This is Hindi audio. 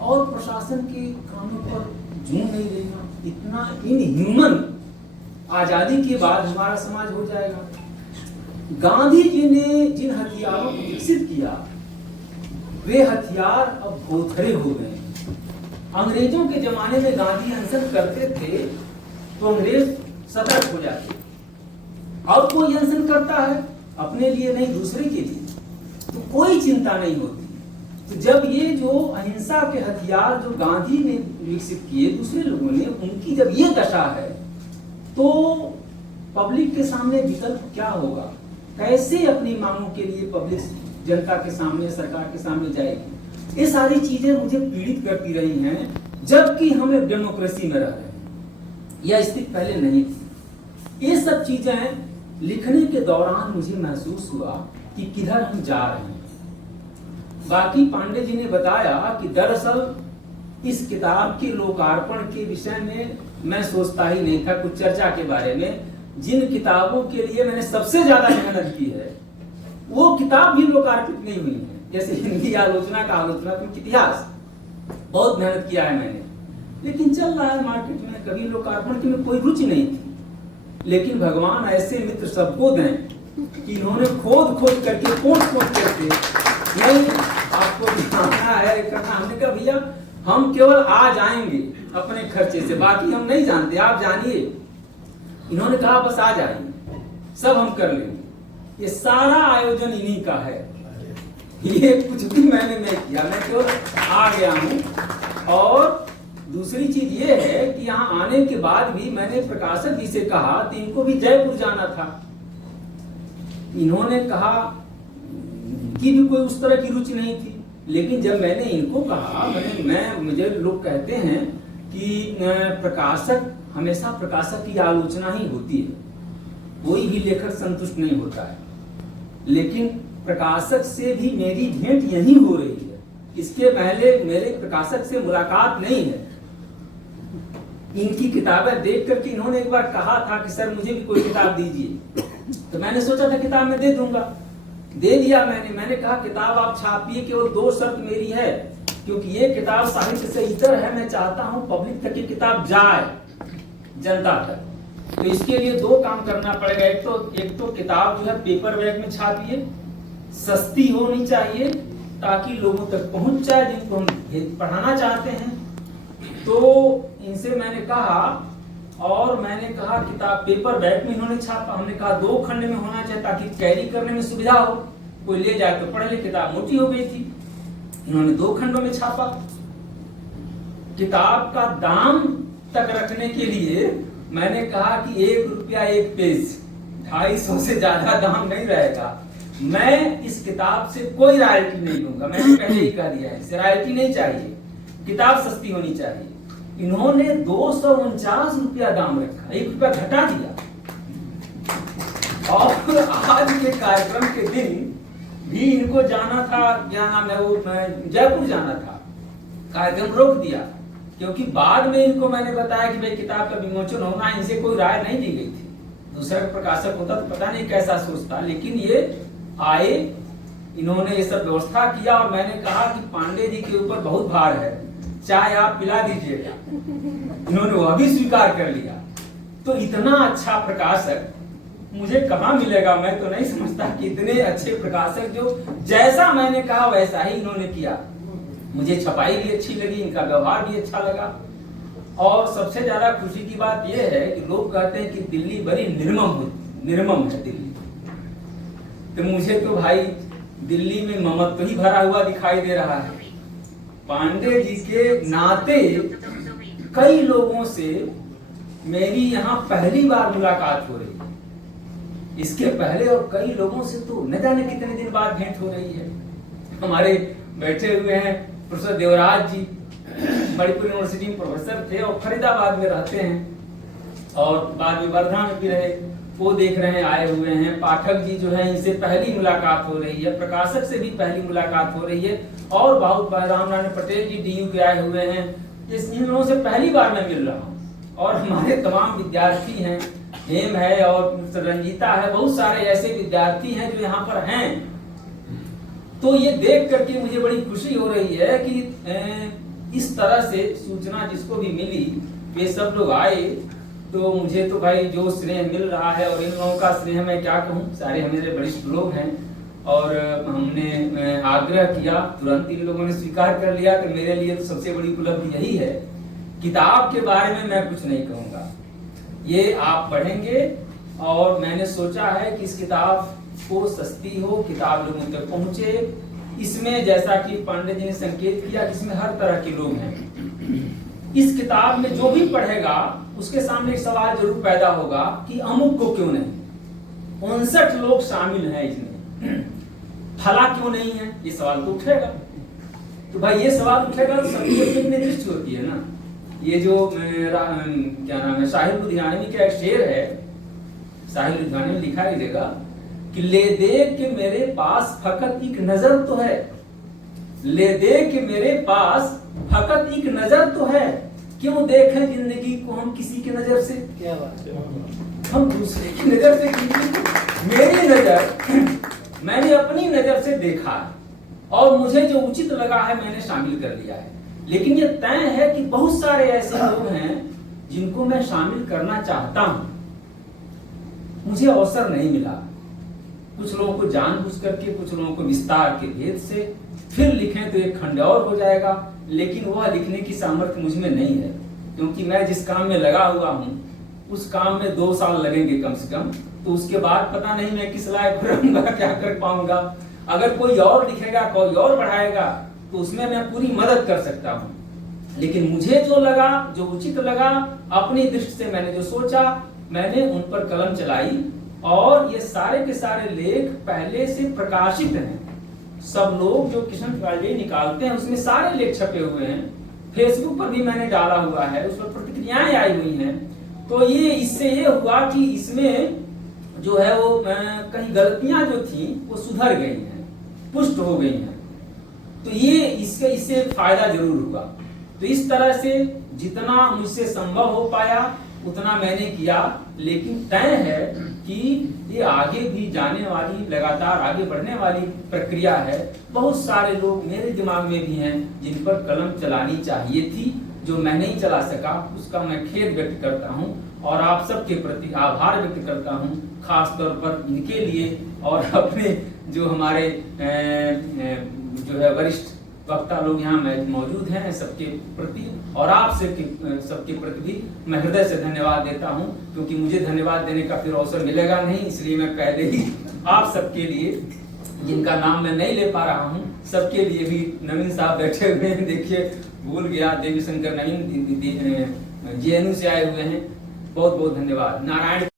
और प्रशासन के कानों पर जूं नहीं देना, इतना इनह्यूमन आजादी के बाद हमारा समाज हो जाएगा। गांधी जी ने जिन हथियारों को विकसित किया वे हथियार अब भोथरे हो गए। अंग्रेजों के जमाने में गांधी अनशन करते थे तो अंग्रेज सतर्क हो जाते। अब कोई अनशन करता है अपने लिए नहीं दूसरे के लिए तो कोई चिंता नहीं होती। तो जब ये जो अहिंसा के हथियार जो गांधी ने विकसित किए दूसरे लोगों ने, उनकी जब ये दशा है तो पब्लिक के सामने विकल्प क्या होगा? कैसे अपनी मांगों के लिए पब्लिक जनता के सामने, सरकार के सामने जाएगी? ये सारी चीजें मुझे पीड़ित करती रही हैं, जबकि हम एक डेमोक्रेसी में रह रहे हैं। यह स्थिति पहले नहीं थी। ये सब चीजें लिखने के दौरान मुझे महसूस हुआ कि किधर हम जा रहे हैं। बाकी पांडे जी ने बताया कि दरअसल इस किताब के लोकार्पण के विषय में मैं सोचता ही नहीं था, कुछ चर्चा के बारे में। जिन किताबों के लिए मैंने सबसे ज्यादा मेहनत की है वो किताब भी लोकार्पित नहीं हुई है। जैसे हिंदी आलोचना का आलोचनात्मक इतिहास, बहुत मेहनत किया है मैंने, लेकिन चल रहा है मार्केट में। कभी लोकार्पण की में कोई रुचि नहीं थी, लेकिन भगवान ऐसे मित्र सबको दें कि इन्होंने खोद खोद करके खोद करके नहीं आपको दिखाना है करना। हमने कहा भैया हम केवल आ जाएंगे अपने खर्चे से, बाकी हम नहीं जानते, आप जानिए। इन्होंने कहा बस आ जाइए, सब हम कर लेंगे। ये सारा आयोजन इन्हीं का है, ये कुछ भी मैंने नहीं किया, मैं केवल आ गया हूं। और दूसरी चीज ये है कि यहाँ आने के बाद भी मैंने प्रकाशक जी से कहा तो इनको भी जयपुर जाना था। इन्होंने कहा कि भी कोई उस तरह की रुचि नहीं थी, लेकिन जब मैंने इनको कहा मुझे लोग कहते हैं कि प्रकाशक हमेशा प्रकाशक की आलोचना ही होती है, कोई भी लेखक संतुष्ट नहीं होता है। लेकिन प्रकाशक से भी मेरी भेंट यही हो रही है, इसके पहले मेरे प्रकाशक से मुलाकात नहीं है। इनकी किताबें देख करके इन्होंने एक बार कहा था कि सर मुझे भी कोई किताब दीजिए, तो मैंने सोचा था किताब मैं दे दूंगा, दे दिया मैंने कहा किताब आप छापिए, केवल 2 शर्त मेरी है, क्योंकि ये किताब साहित्य से इतर है, मैं चाहता हूं पब्लिक तक की किताब जाए, जनता तक। तो इसके लिए 2 काम करना पड़ेगा। एक तो किताब जो है पेपर बैग में छापिए, सस्ती होनी चाहिए ताकि लोगों तक पहुंच जाए जिनको हम पढ़ाना चाहते हैं। तो इनसे मैंने कहा, और मैंने कहा किताब पेपर बैग में इन्होंने छापा। हमने कहा 2 खंड में होना चाहिए ताकि कैरी करने में सुविधा हो, कोई ले जाए तो पढ़ ले। किताब मोटी हो गई थी, इन्होंने 2 खंडों में छापा। किताब का दाम तक रखने के लिए मैंने कहा कि 1 रुपया 1 पेज, 250 से ज्यादा दाम नहीं रहेगा। मैं इस किताब से कोई रॉयल्टी नहीं लूंगा, मैंने पहले ही कह दिया है, रॉयल्टी नहीं चाहिए, किताब सस्ती होनी चाहिए। इन्होंने 249 रुपया दाम रखा, 1 रुपया घटा दिया। और आज के कार्यक्रम के दिन भी इनको जाना था, क्या नाम है वो, जयपुर जाना था, कार्यक्रम रोक दिया, क्योंकि बाद में इनको मैंने बताया कि भाई किताब का विमोचन होना है, इनसे कोई राय नहीं दी गई थी। दूसरा प्रकाशक होता तो पता नहीं कैसा सोचता, लेकिन ये आए, इन्होंने ये सब व्यवस्था किया। और मैंने कहा कि पांडे जी के ऊपर बहुत भार है, चाय आप पिला दीजिएगा, इन्होंने वह भी स्वीकार कर लिया। तो इतना अच्छा प्रकाशक मुझे कहाँ मिलेगा? मैं तो नहीं समझता कि इतने अच्छे प्रकाशक जो जैसा मैंने कहा वैसा ही इन्होंने किया। मुझे छपाई भी अच्छी लगी, इनका व्यवहार भी अच्छा लगा। और सबसे ज्यादा खुशी की बात यह है कि लोग कहते हैं कि दिल्ली बड़ी निर्मम है दिल्ली। तो मुझे तो भाई दिल्ली में ममत्व ही भरा हुआ दिखाई दे रहा है। पांडे जी के नाते कई लोगों से मेरी यहाँ पहली बार मुलाकात हो रही है, इसके पहले और कई लोगों से तो न जाने कितने दिन बाद भेंट हो रही है। हमारे बैठे हुए हैं प्रोफेसर देवराज जी, मणिपुर यूनिवर्सिटी में प्रोफेसर थे और फरीदाबाद में रहते हैं, और बाद में वर्धा में भी रहे, वो देख रहे हैं, आए हुए हैं। पाठक जी जो है, इनसे पहली मुलाकात हो रही है, प्रकाशक से भी पहली मुलाकात हो रही है, और बहुत रामनारायण पटेल जी डीयू के आए हुए हैं। इन लोगों से पहली बार मैं मिल रहा हूँ। और हमारे तमाम विद्यार्थी हैं, हेम है और रंजीता है, बहुत सारे ऐसे विद्यार्थी हैं जो यहाँ पर हैं। तो ये देख करके मुझे बड़ी खुशी हो रही है कि इस तरह से सूचना जिसको भी मिली वे सब लोग आए, तो मुझे तो भाई जो स्नेह मिल रहा है, और इन लोगों का स्नेह मैं क्या कहूँ, सारे हमारे वरिष्ठ लोग हैं, और हमने आग्रह किया, तुरंत इन लोगों ने स्वीकार कर लिया। तो मेरे लिए तो सबसे बड़ी उपलब्धि यही है। किताब के बारे में मैं कुछ नहीं कहूँगा, ये आप पढ़ेंगे, और मैंने सोचा है कि इस किताब को सस्ती हो, किताब लोगों तक पहुंचे। इसमें जैसा कि पांडे जी ने संकेत किया कि इसमें हर तरह के लोग हैं। इस किताब में जो भी पढ़ेगा उसके सामने एक सवाल जरूर पैदा होगा कि अमुक को क्यों नहीं, 59 लोग शामिल हैं इसमें, फला क्यों नहीं है, ये सवाल तो उठेगा। तो भाई ये सवाल उठेगा तो सबकी अपनी दृष्टि होती है ना। ये जो क्या नाम है, साहिल लुधियानवी का एक शेर है, साहिल लुधियानवी ने लिखा ही देगा कि ले दे के मेरे पास फकत एक नजर तो है, ले दे के मेरे पास फकत एक नजर तो है, क्यों देखें जिंदगी को हम किसी की नजर से। क्या बात है, हम दूसरे की नजर से, मेरी नजर मैंने अपनी नजर से देखा है, और मुझे जो उचित लगा है मैंने शामिल कर लिया है। लेकिन ये तय है कि बहुत सारे ऐसे लोग हैं जिनको मैं शामिल करना चाहता हूं, मुझे अवसर नहीं मिला। कुछ लोगों को जानबूझ करके, कुछ लोगों को विस्तार के भेद से, फिर लिखें तो एक खंड और हो जाएगा, लेकिन वह लिखने की सामर्थ्य मुझ में नहीं है, क्योंकि मैं जिस काम में लगा हुआ हूं उस काम में 2 साल लगेंगे कम से कम। तो उसके बाद पता नहीं मैं किस लायक रहूंगा, क्या कर पाऊंगा। अगर कोई और लिखेगा, कोई और बढ़ाएगा, तो उसमें मैं पूरी मदद कर सकता हूं। लेकिन मुझे जो लगा, जो उचित लगा, अपनी दृष्टि से मैंने जो सोचा, मैंने उन पर कलम चलाई। और ये सारे के सारे लेख पहले से प्रकाशित हैं। सब लोग जो किशन कालजे निकालते हैं उसमें सारे लेख छपे हुए हैं। फेसबुक पर भी मैंने डाला हुआ है, उस पर प्रतिक्रियाएं आई हुई हैं। तो ये इससे ये हुआ कि इसमें जो है वो कहीं गलतियां जो थी वो सुधर गई हैं, पुष्ट हो गई हैं। तो ये इससे फायदा जरूर हुआ। तो इस तरह से जितना मुझसे संभव हो पाया उतना मैंने किया। लेकिन तय है कि ये आगे भी जाने वाली, लगातार आगे बढ़ने वाली प्रक्रिया है। बहुत सारे लोग मेरे दिमाग में भी हैं जिन पर कलम चलानी चाहिए थी, जो मैं नहीं चला सका, उसका मैं खेद व्यक्त करता हूं और आप सबके प्रति आभार व्यक्त करता हूं, खास तौर पर इनके लिए और अपने जो हमारे जो है वरिष्ठ वक्ता लोग यहाँ मौजूद हैं सबके प्रति, और आप सबके प्रति भी मैं हृदय से धन्यवाद देता हूँ, क्योंकि मुझे धन्यवाद देने का फिर अवसर मिलेगा नहीं। इसलिए मैं पहले ही आप सबके लिए, जिनका नाम मैं नहीं ले पा रहा हूँ, सबके लिए भी, नवीन साहब बैठे हुए हैं, देखिए भूल गया, देवी शंकर नवीन JNU से आए हुए हैं, बहुत बहुत धन्यवाद। नारायण